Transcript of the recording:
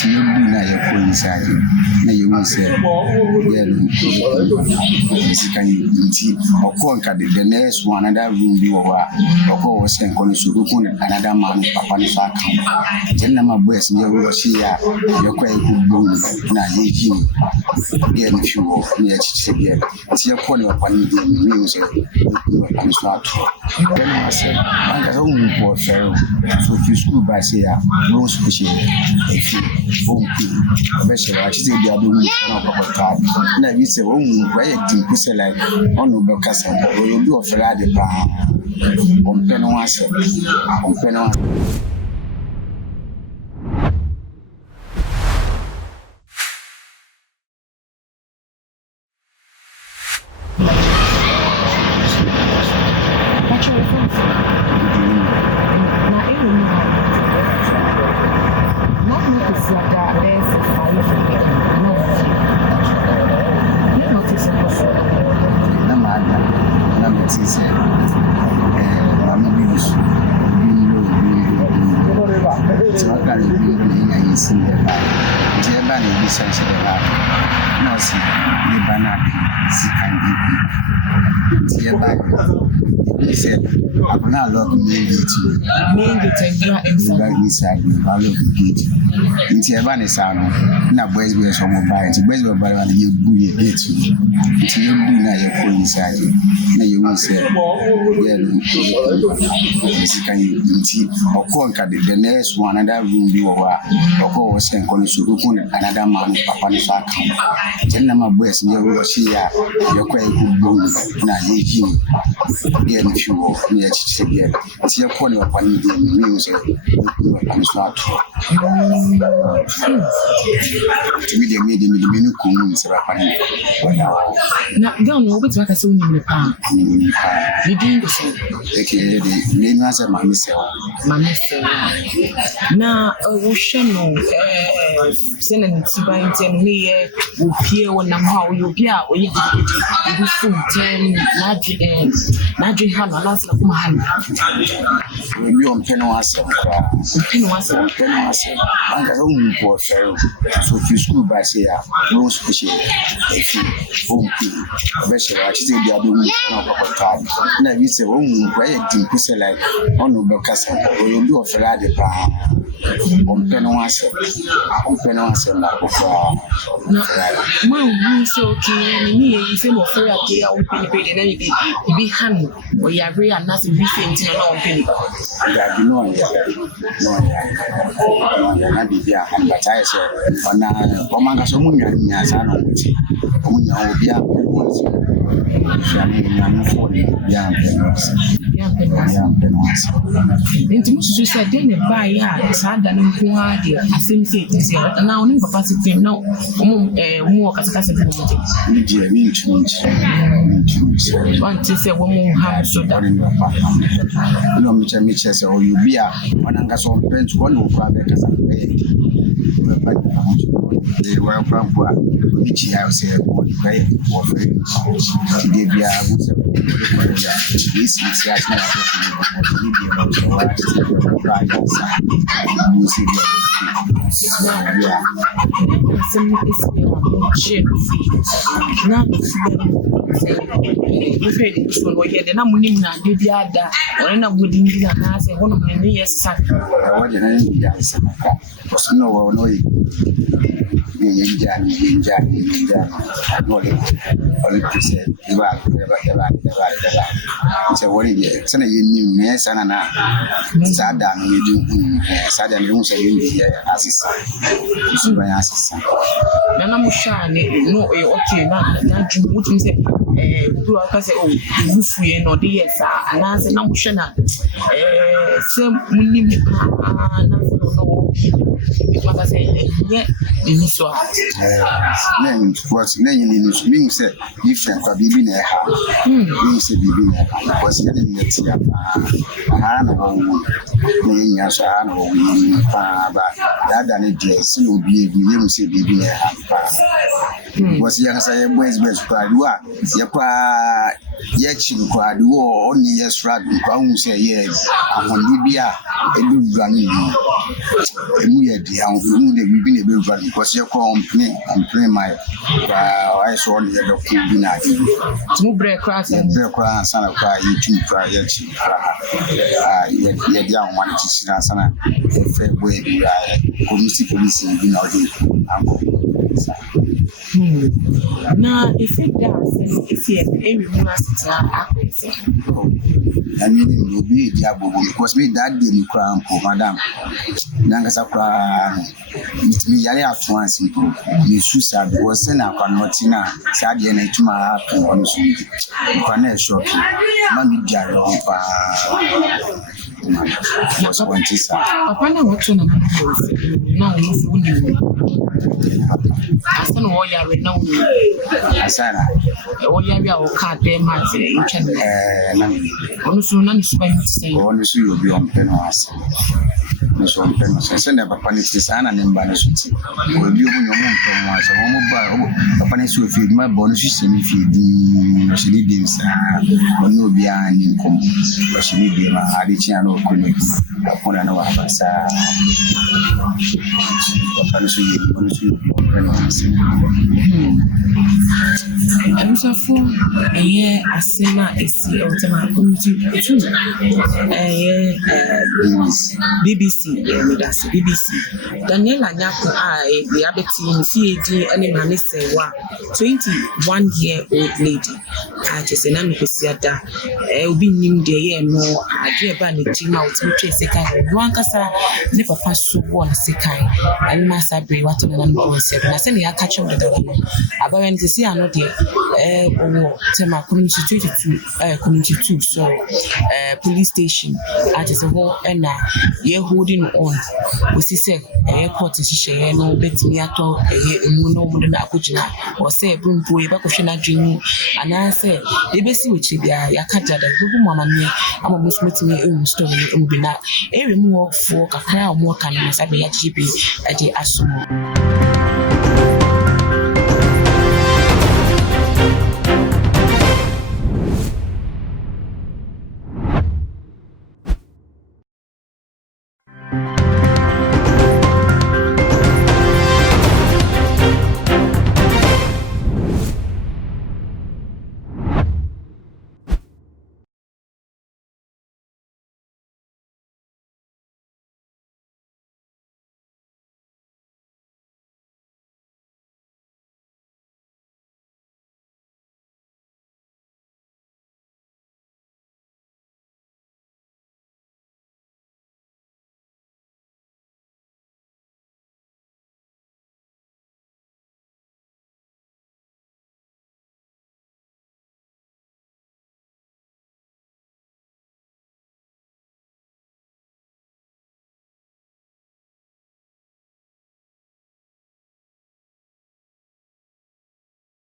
nti you be na you go inside na you will say yeah this can nti okonka the next one another room bi wo wa okọ was enko so go another man papa ni fa kan then na my boys you will see ya you kwa ku na ye ji yeah if you go near chiche yeah ti ya ko ni papa ni dey me say papa ni so ato then I said I go for fair so if you school by say ya no special if you home special I say they are doing na papa card na we say why you say like on no bekasa or you do offer ade pa on pen one say on pen one he said, I'm not looking main gate inside the gate. Into a banner sound, now boys were some mobile, to boys were by you bully gate. Until you do now, you go inside. Now you will say, yeah, this can you or conquer the next one another room you are, or was sent calling to open another man, papa ni fa kan. Then my boys, you will see ya, you're quite good. Now you yeah, if you go near chiche yeah. See a corner of one day music. I'm so to be the medium in the menu coons are happening. Now, don't know what's like a soon in the park. You didn't say, the name as a mammy cell. Now, ocean, sending to buy 10 me, will peer when I'm how you be out, or you do food 10 Nadri Hana, last of my hand. We on Penwas, and a room for fair. So if you school by say, no special, if you home special, I say they are doing a card. Now you say, oh, quiet to like on the Bocassa, or you do a Ferrari on Penwas, and Mom, so keen, me, you say, more fair, I will be paid, and be hand, or you agree and nothing be seen to know penny. But I say, on a Somunia, as I know, Munya will be up Into Mrs. said, then buy ya, sad than who are here, I seem to say, and now never pass it no more as a want to say, woman, how so that in your papa. No, Mr. Mitchell, or you be a one and got some pens, one will probably as they were from which I say, pay for free. They be a this is actually so what is it? Sana you me sana na sada no you do sada no say you assistant super assistant na mushane no okay na jumu tumi say do aka say oh bufuye no dey yes na say na mushana say munim na no because I say yeah you so then what then you mean say different for bibi na ha mean say bibi na because you dey get ya na no nya so na wo pa ba that and dey so no be you say bibi na ha pa because you can say boys kwa you kwa ye chi kwa do only yes rad kwa hu say yes ahondi bia be running. We are the only been a bit running because you're calling me and play my I saw the other cool night. Two break cross and break cross and a cry, you two cry, yet young one to see us on a fair way. Police in now, if it does, if you every must I mean, will be a diabo because me that didn't cram for Madame Nangasakra. It me yale at once, you suicide was sent out on Martina, Sadian and to my happen on the financial Mammy Jarro. Was one to say, upon a watch on now, I said, oh, yeah, we know. I said, oh, yeah, we can't be much. Also, none is going to say, honestly, you'll be on penance. So, I never punish the son and embarrassment. Will be on your own from once a home upon a swift feed my bonuses and if you she need him, or no behind income, but she need him. I did channel upon an hour. I'm so full a year as Sima is the ultimate community. BBC, that's BBC. Daniela Nyako, the Aberdeen CAD, and a say, 21-year-old lady. I just an amicosiata. I'll be new day more. I dear Banny Jim out to chase a kind of Wankasa, never pass so one Sekai, and Massa Bray, what an unbossed. I send you a catch on the door. About when to see another Tema community 2, sorry, police station. I just a whole and year holding on. We see a court is share no bet me at all a mono than Akujina or say boom boy back of Shana dream. And I say, the best which they are Yakata, the Mamma, I'm almost meeting me own story and be not every more for a crowd more can as I be at GP at the Asumo.